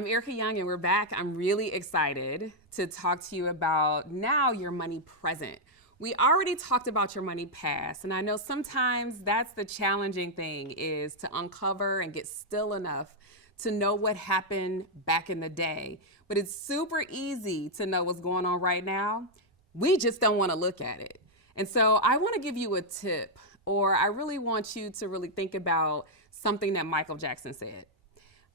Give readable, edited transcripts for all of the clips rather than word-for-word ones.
I'm Ericka Young, and we're back. I'm really excited to talk to you about now your money present. We already talked about your money past, and I know sometimes that's the challenging thing, is to uncover and get still enough to know what happened back in the day. But it's super easy to know what's going on right now. We just don't want to look at it. And so I want to give you a tip, or I really want you to really think about something that Michael Jackson said.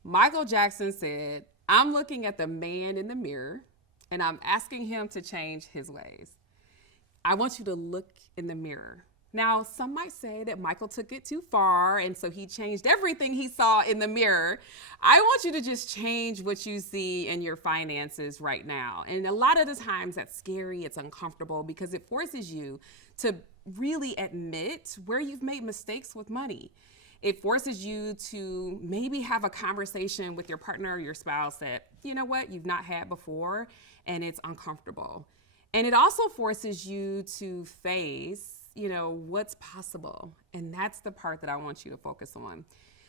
Michael Jackson said, "I'm looking at the man in the mirror and I'm asking him to change his ways." I want you to look in the mirror. Now, some might say that Michael took it too far, and so he changed everything he saw in the mirror. I want you to just change what you see in your finances right now. And a lot of the times that's scary, it's uncomfortable, because it forces you to really admit where you've made mistakes with money. It forces you to maybe have a conversation with your partner or your spouse that, you know what, you've not had before, and it's uncomfortable. And it also forces you to face, what's possible. And that's the part that I want you to focus on.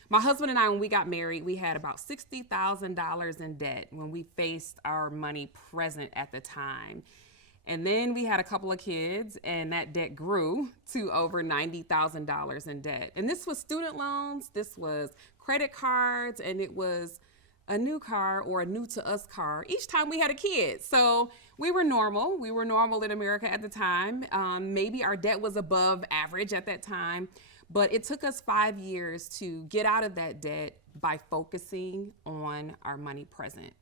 My husband and I, when we got married, we had about $60,000 in debt when we faced our money present at the time. And then we had a couple of kids, and that debt grew to over $90,000 in debt. And this was student loans, this was credit cards, and it was a new car or a new to us car each time we had a kid. So we were normal. We were normal in America at the time. Maybe our debt was above average at that time, but it took us 5 years to get out of that debt by focusing on our money present.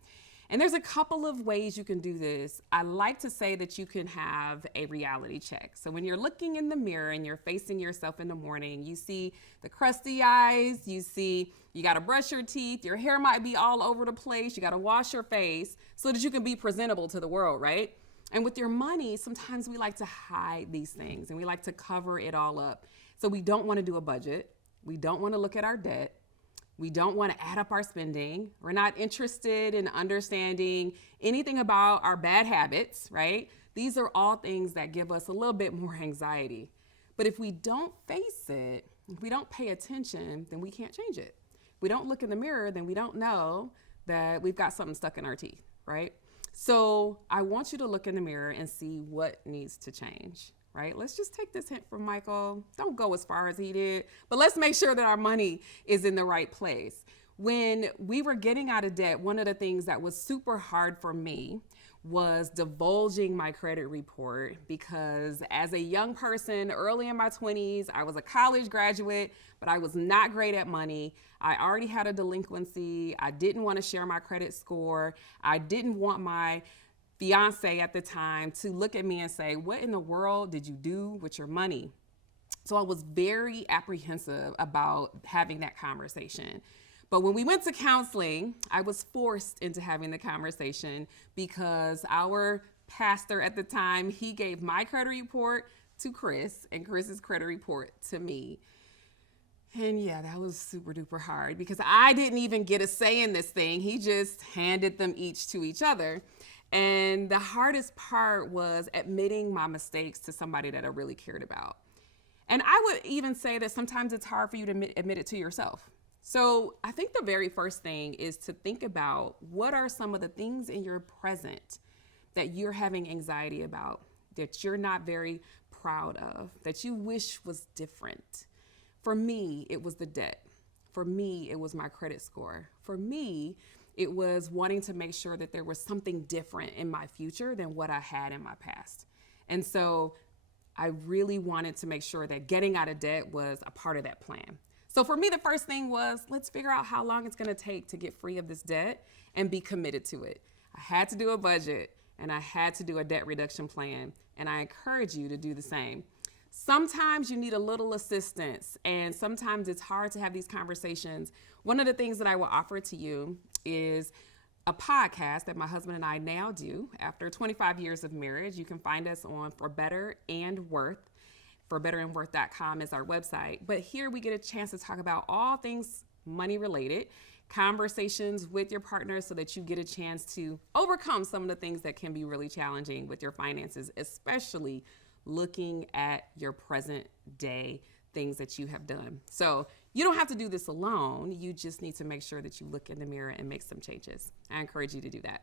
And there's a couple of ways you can do this. I like to say that you can have a reality check. So when you're looking in the mirror and you're facing yourself in the morning, you see the crusty eyes, you see you got to brush your teeth, your hair might be all over the place, you got to wash your face so that you can be presentable to the world, right? And with your money, sometimes we like to hide these things and we like to cover it all up. So we don't want to do a budget. We don't want to look at our debt. We don't want to add up our spending. We're not interested in understanding anything about our bad habits, right? These are all things that give us a little bit more anxiety. But if we don't face it, if we don't pay attention, then we can't change it. If we don't look in the mirror, then we don't know that we've got something stuck in our teeth, right? So I want you to look in the mirror and see what needs to change. Right? Let's just take this hint from Michael. Don't go as far as he did, but let's make sure that our money is in the right place. When we were getting out of debt, one of the things that was super hard for me was divulging my credit report, because as a young person, early in my 20s, I was a college graduate, but I was not great at money. I already had a delinquency. I didn't want to share my credit score. I didn't want my fiance at the time to look at me and say, "What in the world did you do with your money?" So I was very apprehensive about having that conversation. But when we went to counseling, I was forced into having the conversation because our pastor at the time, he gave my credit report to Chris and Chris's credit report to me. And yeah, that was super duper hard because I didn't even get a say in this thing. He just handed them each to each other. And the hardest part was admitting my mistakes to somebody that I really cared about. And I would even say that sometimes it's hard for you to admit it to yourself. So I think the very first thing is to think about what are some of the things in your present that you're having anxiety about, that you're not very proud of, that you wish was different. For me, it was the debt. For me, it was my credit score. For me, it was wanting to make sure that there was something different in my future than what I had in my past. And so I really wanted to make sure that getting out of debt was a part of that plan. So for me, the first thing was, let's figure out how long it's going to take to get free of this debt and be committed to it. I had to do a budget and I had to do a debt reduction plan. And I encourage you to do the same. Sometimes you need a little assistance, and sometimes it's hard to have these conversations. One of the things that I will offer to you is a podcast that my husband and I now do after 25 years of marriage. You can find us on For Better and Worth. ForBetterandWorth.com is our website. But here we get a chance to talk about all things money related, conversations with your partner so that you get a chance to overcome some of the things that can be really challenging with your finances, especially looking at your present day things that you have done. So You don't have to do this alone. You just need to make sure that you look in the mirror and make some changes. I encourage you to do that.